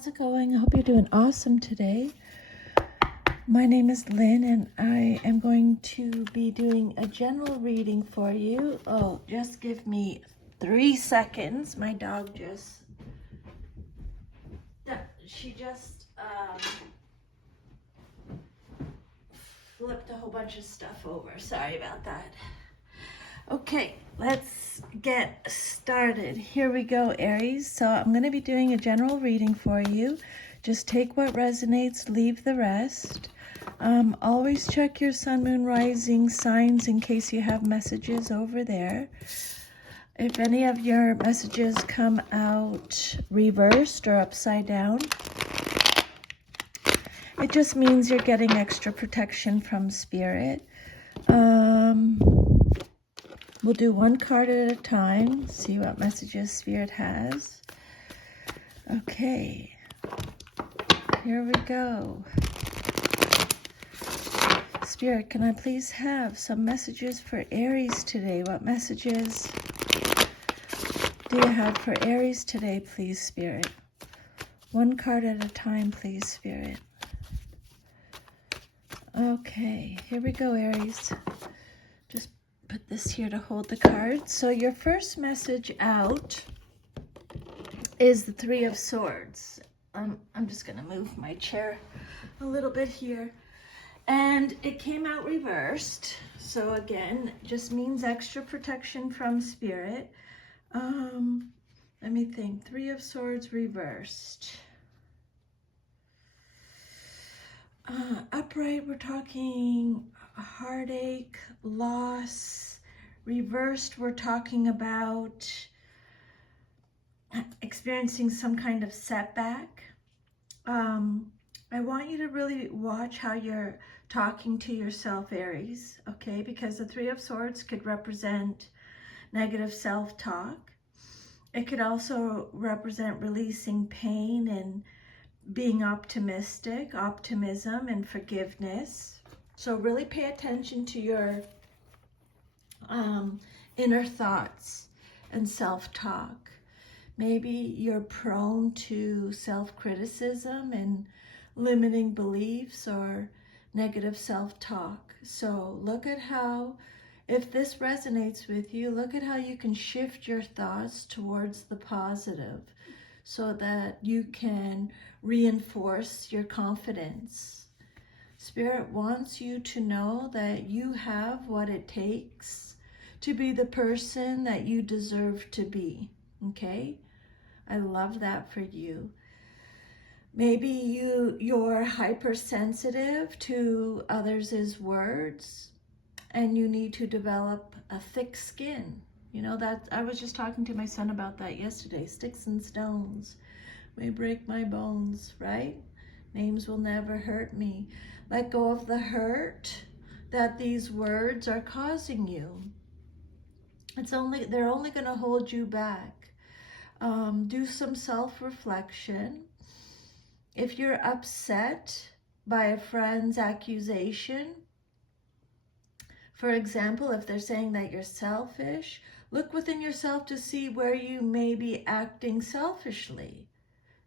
how's it going? I hope you're doing awesome today. My name is Lynn, and I am going to be doing a general reading for you. Oh, just give me 3 seconds. My dog just flipped a whole bunch of stuff over. Sorry about that. Okay, let's get started. Here we go, Aries. So I'm going to be doing a general reading for you. Just take what resonates, leave the rest. Always check your sun, moon, rising signs in case you have messages over there. If any of your messages come out reversed or upside down, it just means you're getting extra protection from spirit. We'll do one card at a time, see what messages Spirit has. Okay, here we go. Spirit, can I please have some messages for Aries today? What messages do you have for Aries today, please, Spirit? One card at a time, please, Spirit. Okay, here we go, Aries. Just put this here to hold the cards. So your first message out is the Three of Swords. I'm just going to move my chair a little bit here. And it came out reversed. So again, just means extra protection from spirit. Let me think. Three of Swords reversed. Upright, we're talking heartache, loss. Reversed, we're talking about experiencing some kind of setback. I want you to really watch how you're talking to yourself, Aries, okay? Because the Three of Swords could represent negative self-talk. It could also represent releasing pain and being optimistic, optimism and forgiveness. So really pay attention to your inner thoughts and self-talk. Maybe you're prone to self-criticism and limiting beliefs or negative self-talk. So look at how, if this resonates with you, look at how you can shift your thoughts towards the positive so that you can reinforce your confidence. Spirit wants you to know that you have what it takes to be the person that you deserve to be, okay? I love that for you. Maybe you're hypersensitive to others' words and you need to develop a thick skin. You know, that I was just talking to my son about that yesterday. Sticks and stones may break my bones, right? Names will never hurt me. Let go of the hurt that these words are causing you. They're only going to hold you back. Do some self-reflection. If you're upset by a friend's accusation, for example, if they're saying that you're selfish, look within yourself to see where you may be acting selfishly.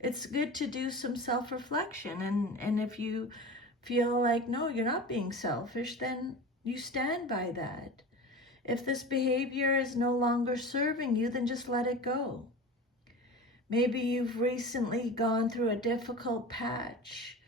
It's good to do some self-reflection, and if you feel like, no, you're not being selfish, then you stand by that. If this behavior is no longer serving you, then just let it go. Maybe you've recently gone through a difficult patch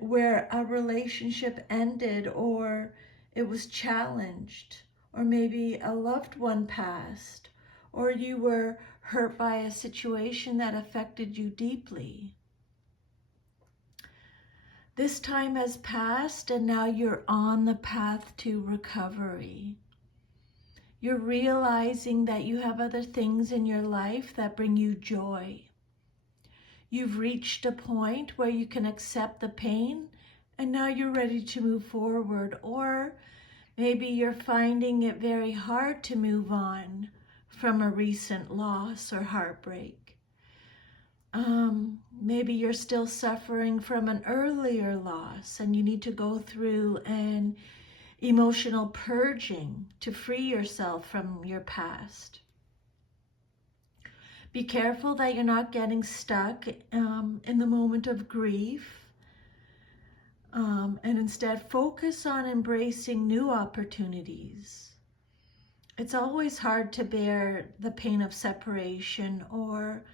where a relationship ended or it was challenged, or maybe a loved one passed, or you were hurt by a situation that affected you deeply. This time has passed and now you're on the path to recovery. You're realizing that you have other things in your life that bring you joy. You've reached a point where you can accept the pain and now you're ready to move forward. Or maybe you're finding it very hard to move on from a recent loss or heartbreak. Maybe you're still suffering from an earlier loss and you need to go through an emotional purging to free yourself from your past. Be careful that you're not getting stuck in the moment of grief, and instead focus on embracing new opportunities. It's always hard to bear the pain of separation or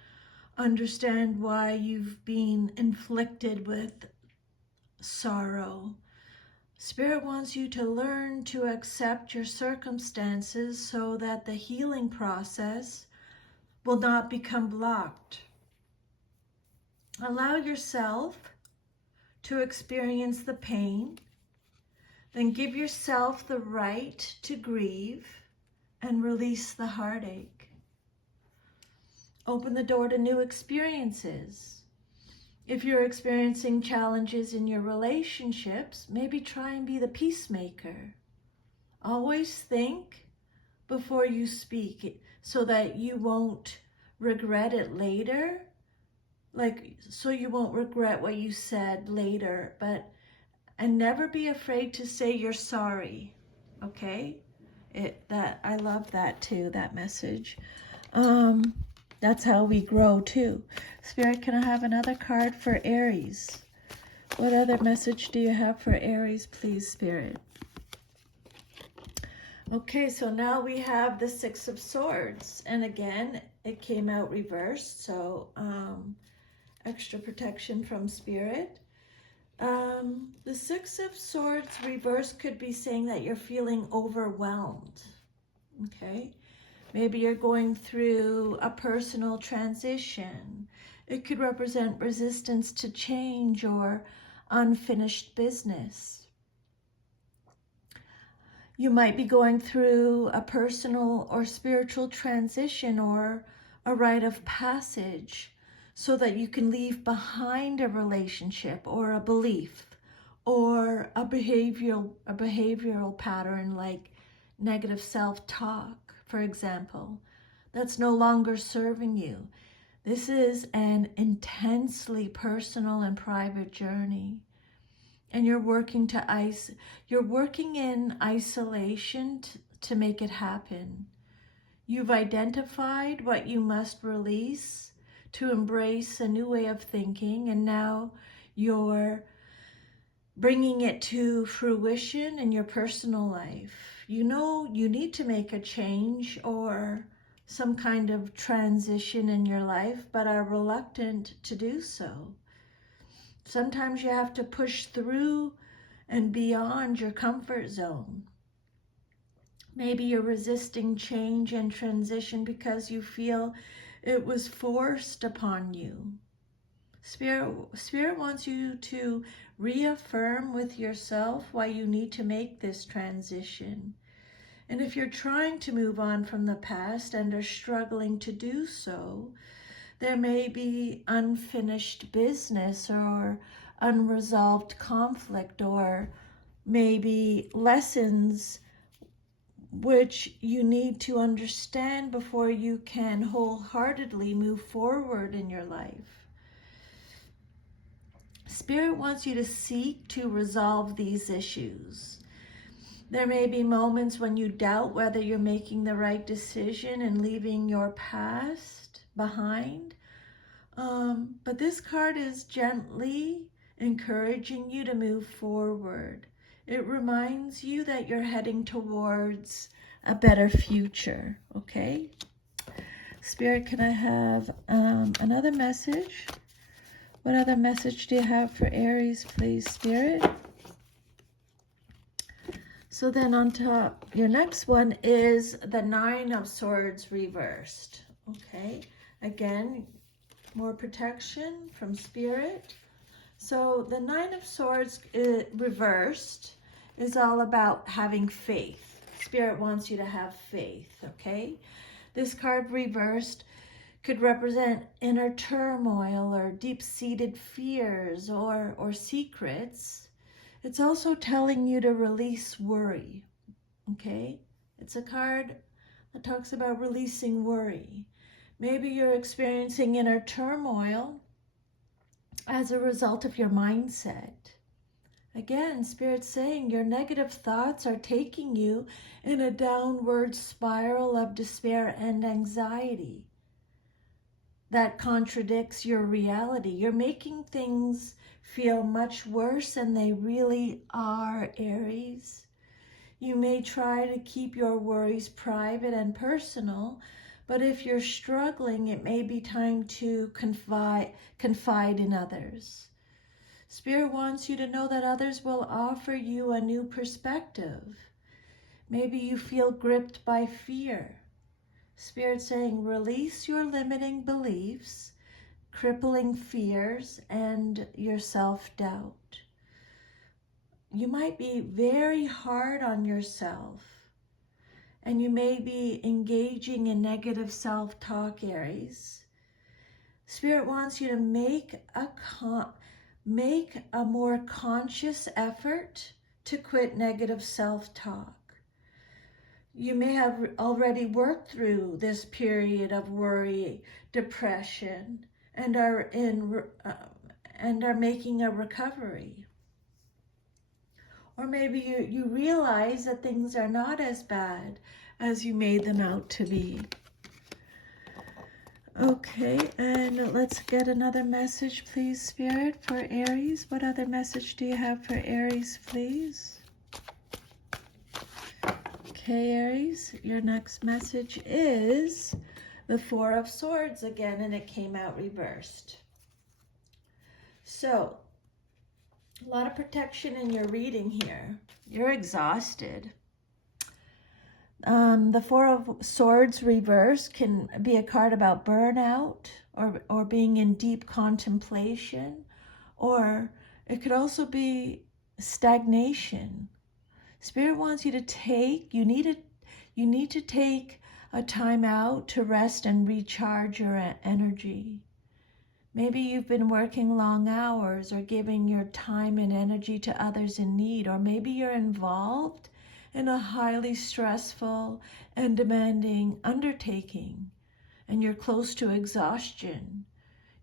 understand why you've been inflicted with sorrow. Spirit wants you to learn to accept your circumstances so that the healing process will not become blocked. Allow yourself to experience the pain, then give yourself the right to grieve and release the heartache. Open the door to new experiences. If you're experiencing challenges in your relationships, maybe try and be the peacemaker. Always think before you speak so that you won't regret it later. So you won't regret what you said later, and never be afraid to say you're sorry, okay? I love that too, that message. That's how we grow too. Spirit, can I have another card for Aries? What other message do you have for Aries, please, Spirit? Okay, so now we have the Six of Swords. And again, it came out reversed, so extra protection from Spirit. The Six of Swords reverse could be saying that you're feeling overwhelmed, okay? Maybe you're going through a personal transition. It could represent resistance to change or unfinished business. You might be going through a personal or spiritual transition or a rite of passage so that you can leave behind a relationship or a belief or a behavioral pattern like negative self-talk, for example, that's no longer serving you. This is an intensely personal and private journey, and you're working in isolation to make it happen. You've identified what you must release to embrace a new way of thinking, and now you're bringing it to fruition in your personal life. You know you need to make a change or some kind of transition in your life, but are reluctant to do so. Sometimes you have to push through and beyond your comfort zone. Maybe you're resisting change and transition because you feel it was forced upon you. Spirit wants you to reaffirm with yourself why you need to make this transition. And if you're trying to move on from the past and are struggling to do so, there may be unfinished business or unresolved conflict, or maybe lessons which you need to understand before you can wholeheartedly move forward in your life. Spirit wants you to seek to resolve these issues. There may be moments when you doubt whether you're making the right decision and leaving your past behind. But this card is gently encouraging you to move forward. It reminds you that you're heading towards a better future, okay? Spirit, can I have another message? What other message do you have for Aries, please, Spirit? So then on top, your next one is the Nine of Swords reversed, okay? Again, more protection from Spirit. So the Nine of Swords reversed is all about having faith. Spirit wants you to have faith, okay? This card reversed could represent inner turmoil or deep-seated fears or secrets. It's also telling you to release worry, okay? It's a card that talks about releasing worry. Maybe you're experiencing inner turmoil as a result of your mindset. Again, Spirit's saying your negative thoughts are taking you in a downward spiral of despair and anxiety. that contradicts your reality. You're making things feel much worse than they really are, Aries. You may try to keep your worries private and personal, but if you're struggling, it may be time to confide in others. Spirit wants you to know that others will offer you a new perspective. Maybe you feel gripped by fear. Spirit saying, release your limiting beliefs, crippling fears, and your self-doubt. You might be very hard on yourself, and you may be engaging in negative self-talk, Aries. Spirit wants you to make a more conscious effort to quit negative self-talk. You may have already worked through this period of worry, depression, and are making a recovery. Or maybe you realize that things are not as bad as you made them out to be. Okay, and let's get another message, please, Spirit, for Aries. What other message do you have for Aries, please? Okay, Aries, your next message is the Four of Swords again, and it came out reversed. So, a lot of protection in your reading here. You're exhausted. The Four of Swords reverse can be a card about burnout or being in deep contemplation, or it could also be stagnation. Spirit wants you to you need to take a time out to rest and recharge your energy. Maybe you've been working long hours or giving your time and energy to others in need, or maybe you're involved in a highly stressful and demanding undertaking, and you're close to exhaustion.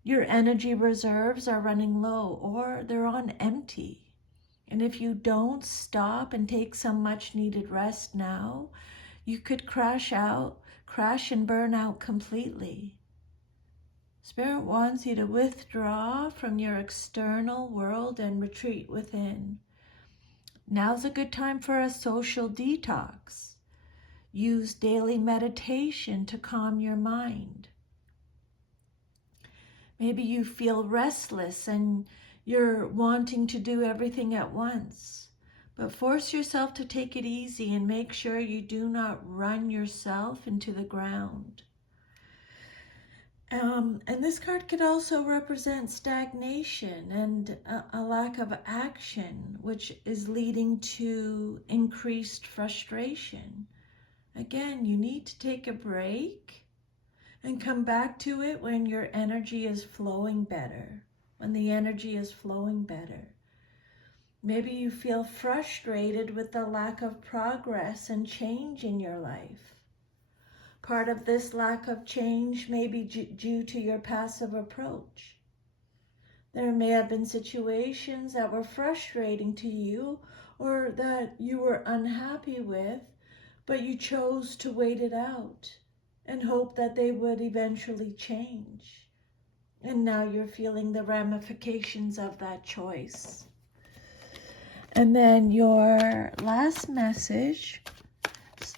Your energy reserves are running low, or they're on empty. And if you don't stop and take some much needed rest now, you could crash and burn out completely. Spirit wants you to withdraw from your external world and retreat within. Now's a good time for a social detox. Use daily meditation to calm your mind. Maybe you feel restless and you're wanting to do everything at once. But force yourself to take it easy and make sure you do not run yourself into the ground. And this card could also represent stagnation and a lack of action, which is leading to increased frustration. Again, you need to take a break and come back to it when your energy is flowing better, when the energy is flowing better. Maybe you feel frustrated with the lack of progress and change in your life. Part of this lack of change may be due to your passive approach. There may have been situations that were frustrating to you or that you were unhappy with, but you chose to wait it out and hope that they would eventually change. And now you're feeling the ramifications of that choice. And then your last message,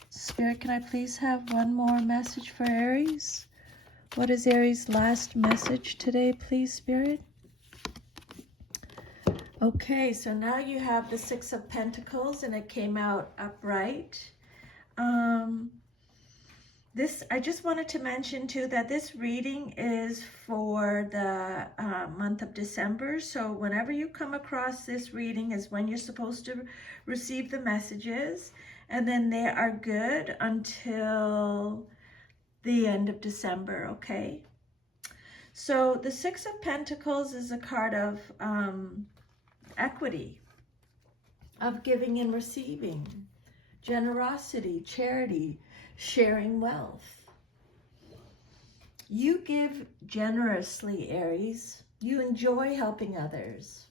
Spirit, can I please have one more message for Aries? What is Aries' last message today, please, Spirit? Okay, so now you have the Six of Pentacles, and it came out upright. I just wanted to mention too that this reading is for the month of December. So whenever you come across this reading is when you're supposed to receive the messages, and then they are good until the end of December, okay? So the Six of Pentacles is a card of equity, of giving and receiving, generosity, charity, sharing wealth. You give generously, Aries. You enjoy helping others.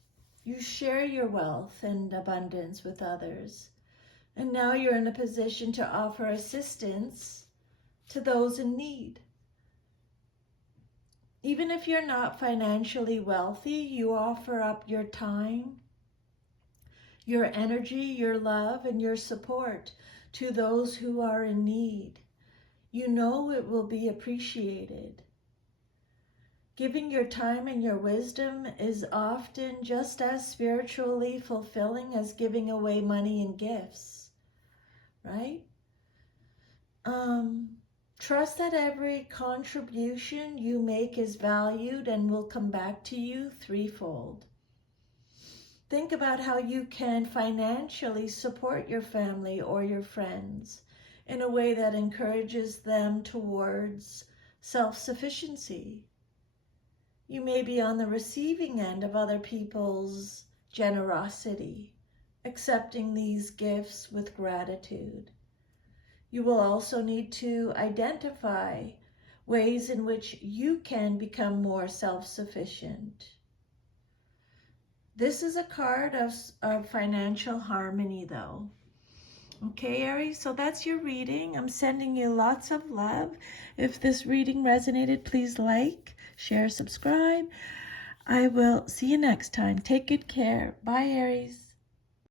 You share your wealth and abundance with others. And now you're in a position to offer assistance to those in need. Even if you're not financially wealthy, you offer up your time, your energy, your love, and your support to those who are in need. You know it will be appreciated. Giving your time and your wisdom is often just as spiritually fulfilling as giving away money and gifts, right? Trust that every contribution you make is valued and will come back to you threefold. Think about how you can financially support your family or your friends in a way that encourages them towards self-sufficiency. You may be on the receiving end of other people's generosity, accepting these gifts with gratitude. You will also need to identify ways in which you can become more self-sufficient. This is a card of financial harmony, though. Okay, Aries, so that's your reading. I'm sending you lots of love. If this reading resonated, please like, share, subscribe. I will see you next time. Take good care. Bye, Aries.